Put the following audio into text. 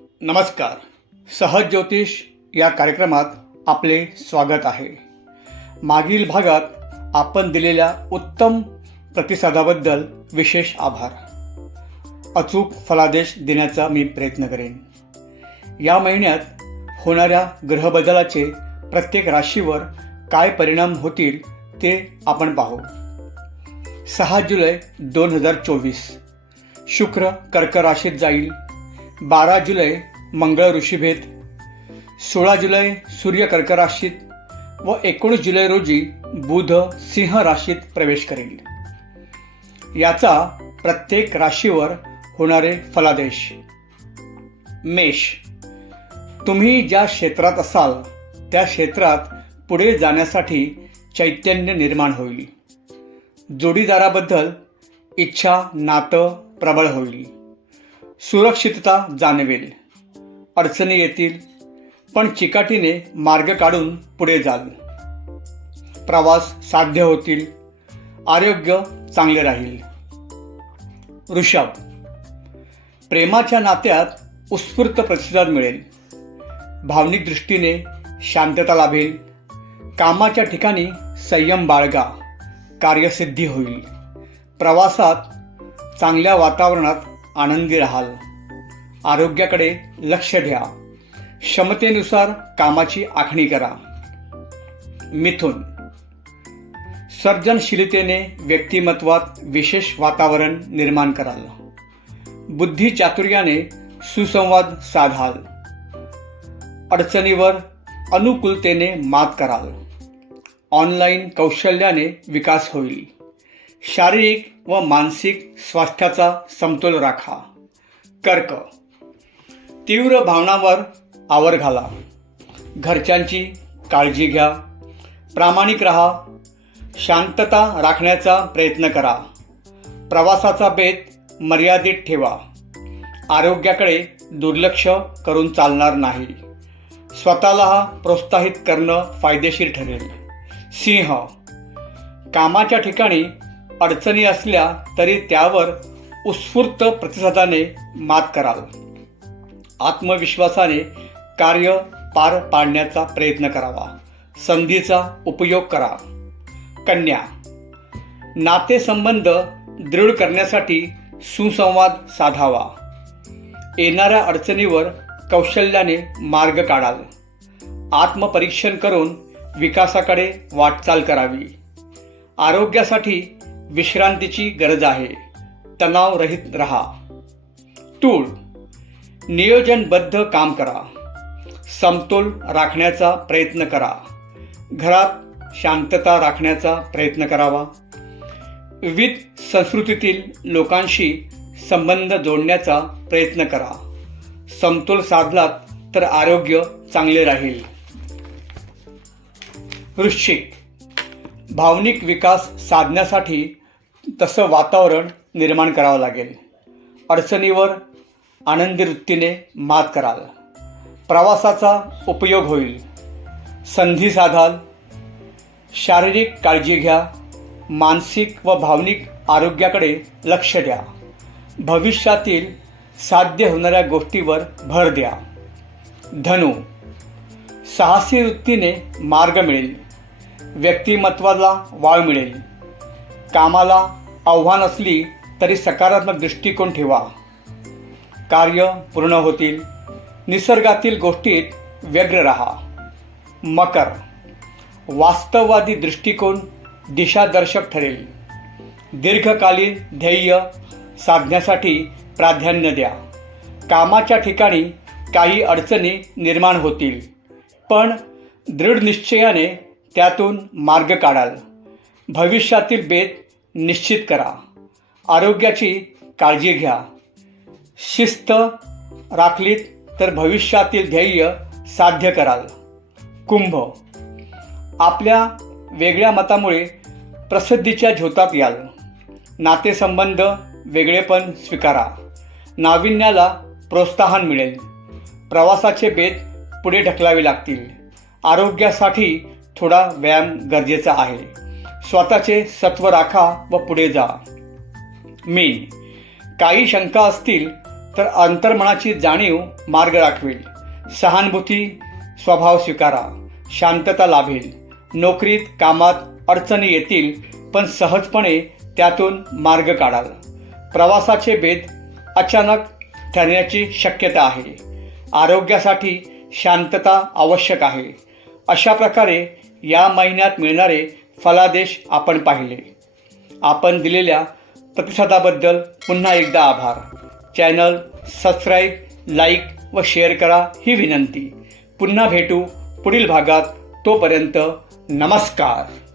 नमस्कार. सहज ज्योतिष या कार्यक्रमात आपले स्वागत आहे. मागील भागात आपण दिलेल्या उत्तम प्रतिसादाबद्दल विशेष आभार. अचूक फलादेश देण्याचा मी प्रयत्न करेन. या महिन्यात होणाऱ्या ग्रहबदलाचे प्रत्येक राशीवर काय परिणाम होतील ते आपण पाहू. सहा जुलै दोन हजार चोवीस. शुक्र कर्क राशीत जाईल. बारा जुलै मंगळ ऋषीभेद सोळा जुलै सूर्य कर्क राशीत व एकोणीस जुलै रोजी बुध सिंह राशीत प्रवेश करेल. याचा प्रत्येक राशीवर होणारे फलादेश. मेष. तुम्ही ज्या क्षेत्रात असाल त्या क्षेत्रात पुढे जाण्यासाठी चैतन्य निर्माण होईल. जोडीदाराबद्दल इच्छा नातं प्रबळ होईल. सुरक्षितता जाणवेल. अडचणी येतील पण चिकाटीने मार्ग काढून पुढे जाल. प्रवास साध्य होतील आरोग्य चांगले राहील. ऋषभ प्रेमाच्या नात्यात उत्स्फूर्त प्रतिसाद मिळेल. भावनिक दृष्टीने शांतता लाभेल. कामाच्या ठिकाणी संयम बाळगा. कार्यसिद्धी होईल. प्रवासात चांगल्या वातावरणात आनंदी राहाल. आरोग्याकडे लक्ष द्या. क्षमतेनुसार कामाची आखणी करा. मिथुन. सर्जनशीलतेने व्यक्तिमत्वात विशेष वातावरण निर्माण कराल. बुद्धी चातुर्याने सुसंवाद साधाल. अडचणीवर अनुकूलतेने मात कराल. ऑनलाईन कौशल्याने विकास होईल. शारीरिक व मानसिक स्वास्थ्याचा समतोल राखा. कर्क. तीव्र भावनावर आवर घाला. घरच्यांची काळजी घ्या. प्रामाणिक राहा. शांतता राखण्याचा प्रयत्न करा. प्रवासाचा बेत मर्यादित ठेवा. आरोग्याकडे दुर्लक्ष करून चालणार नाही. स्वतःला प्रोत्साहित करणं फायदेशीर ठरेल. सिंह. कामाच्या ठिकाणी अडचणी असल्या तरी त्यावर उत्स्फूर्त प्रतिसादाने मात कराल आत्मविश्वासाने कार्य पार पाडण्याचा प्रयत्न करावा. संधीचा उपयोग करा. कन्या नातेसंबंध दृढ करण्यासाठी सुसंवाद साधावा. येणाऱ्या अडचणीवर कौशल्याने मार्ग काढाल. आत्मपरीक्षण करून विकासाकडे वाटचाल करावी. आरोग्यासाठी विश्रांतीची गरज आहे. तणावरहित राहा. तूळ. नियोजनबद्ध काम करा. समतोल राखण्याचा प्रयत्न करा. घरात शांतता राखण्याचा प्रयत्न करावा. विविध संस्कृतीतील लोकांशी संबंध जोडण्याचा प्रयत्न करा. समतोल साधलात तर आरोग्य चांगले राहील. वृश्चिक. भावनिक विकास साधण्यासाठी तसं वातावरण निर्माण करावं लागेल. अडचणीवर आनंदी वृत्तीने मात कराल. प्रवासाचा उपयोग होईल. संधी साधाल. शारीरिक काळजी घ्या. मानसिक व भावनिक आरोग्याकडे लक्ष द्या. भविष्यातील साध्य होणाऱ्या गोष्टीवर भर द्या. धनु. साहसी वृत्तीने मार्ग मिळेल. व्यक्तिमत्वाला वाव मिळेल. कामाला आव्हान असली तरी सकारात्मक दृष्टिकोन ठेवा. कार्य पूर्ण होतील. निसर्गातील गोष्टीत व्यग्र राहा. मकर. वास्तववादी दृष्टिकोन दिशादर्शक ठरेल. दीर्घकालीन ध्येय साधण्यासाठी प्राधान्य द्या. कामाच्या ठिकाणी काही अडचणी निर्माण होतील. पण दृढ निश्चयाने त्यातून मार्ग काढाल. भविष्यातील बेत निश्चित करा. आरोग्याची काळजी घ्या. शिस्त राखलीत तर भविष्यातील ध्येय साध्य कराल. कुंभ. आपल्या वेगळ्या मतामुळे प्रसिद्धीच्या झोतात याल. नातेसंबंध वेगळेपण स्वीकारा. नाविन्याला प्रोत्साहन मिळेल. प्रवासाचे बेत पुढे ढकलावे लागतील. आरोग्यासाठी थोडा व्यायाम गरजेचा आहे. स्वतःचे सत्व राखा व पुढे जा. मी काही शंका असतील तर अंतर्मनाची जाणीव मार्ग राखवेल. सहानुभूती स्वभाव स्वीकारा. शांतता लाभेल. नोकरीत कामात अडचणी येतील पण सहजपणे त्यातून मार्ग काढाल. प्रवासाचे भेद अचानक ठरण्याची शक्यता आहे. आरोग्यासाठी शांतता आवश्यक आहे. अशा प्रकारे या महिन्यात मिळणारे फलादेश आपण पाहिले. आपण दिलेल्या प्रतिसादाबद्दल पुन्हा एकदा आभार. चॅनल सबस्क्राईब लाईक व शेअर करा ही विनंती. पुन्हा भेटू पुढील भागात. तोपर्यंत नमस्कार.